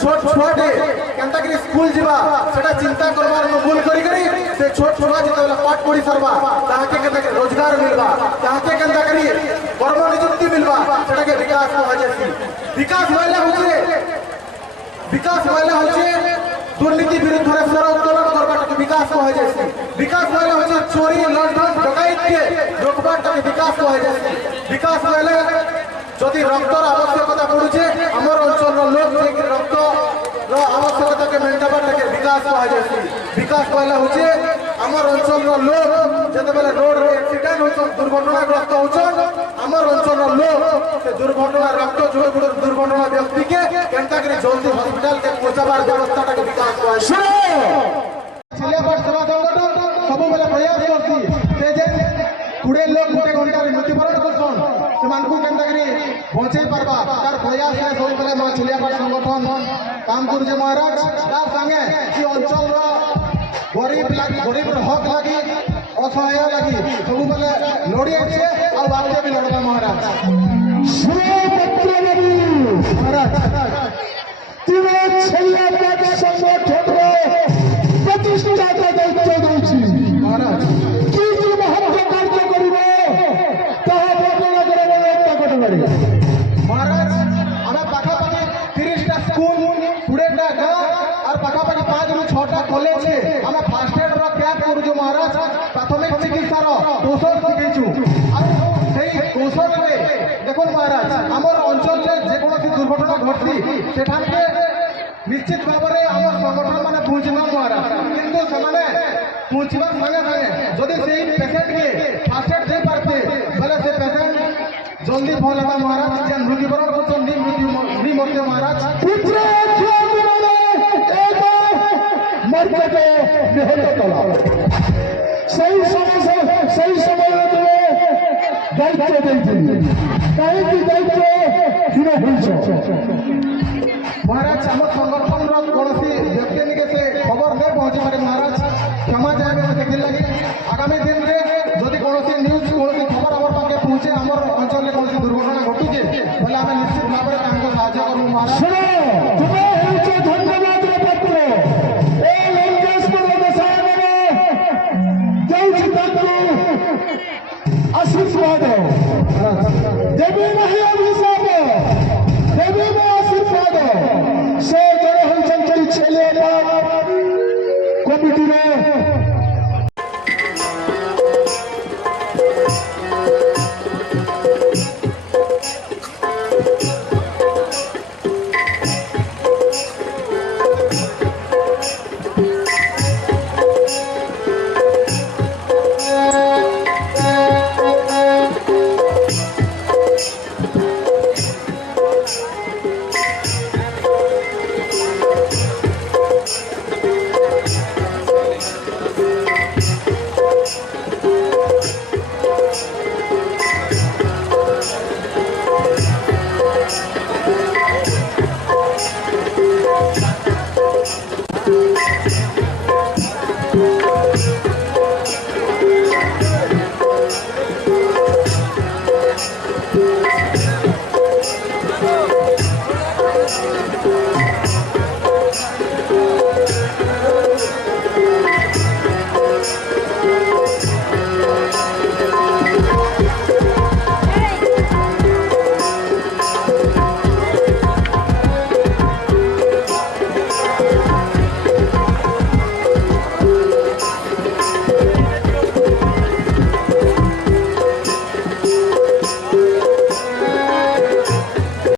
छोट छुआटे केनता कि स्कूल जीवा सेटा चिंता करबार न भूल करी से छोट छुआ जेतेबेला पाठ पढ़ी सरबा ताके केनता कि रोजगार मिलबा ताके केनता करी कर्म नियुक्ति मिलबा सेटा के विकास कहा जासी। विकास होइले होचे दुर्नीति विरुद्ध रे स्वर उत्तोलन करबा के विकास कहा जासी। विकास होइले होचे चोरी लूटपाट डकैत के रोकबा के विकास कहा जासी। विकास होइले जदि रक्तर आवश्यकता पड़ुचे हमर अंचल लोक जे रक्त आवश्यकता के मेंटेबा के विकास कहा जासी। विकास कहले होचे हमर अंचल लोक जेतेबेले रोड रे एक्सीडेंट होछ दुर्घटनाग्रस्त होछ हमर अंचल लोक से दुर्घटना रक्त जोड़ दुर्घटना व्यक्ति के केनता करे जल्दी हॉस्पिटल के पहुंचाबार व्यवस्था के विकास कहा सुनो छलिया पर सेवा संगठन सब बेले प्रयास करती से जे 20 लोग गोटे घंटा रे मृत्युवरण करछन सेमानकु केनता करे पहुंचे पारबा तार प्रयास है सब बेले म छलिया पर संगठन काम करजे महाराज तार संगे कि अंचल रो गरीब हक लगी असहाय लगी सब बेले लड़ी আছে और आगे भी लड़बा महाराज। महाराज तुम्हें छलिया पर संगठन रो प्रतिष्ठा का दायित्व देछि महाराज कि जे महत्व कार्य करिवे ताहा बर्णना करबा एकटा कटबारी महाराज हमें पाखापाखि 30 टा स्कूल 20 टा गांव और पाखापाखि 5 रु 6 टा कॉलेज है हमें फास्ट एड रो कैंप करू महाराज प्राथमिक चिकित्सा रो कौशल शिखेछु और सेही कौशल रे देखो महाराज हमर अंचल रे जे कोनोसी दुर्घटना घटसी सेठान के निश्चित भाव में हमर संगठन माने पहुंचना महाराज किंतु समाने पहुंचबा संगे संगे जदि सेही पेशेंट के फास्ट एड दे पारते भले से पेशेंट जल्दी भल हेबा महाराज जे मृत्युवरण करछन नि मरते महाराज पुत्र मरते के मेहनत कला सही समय तुम्हें दायित्व देइथिली काहे कि दायित्व हिने होइछ महाराज हमर संगठन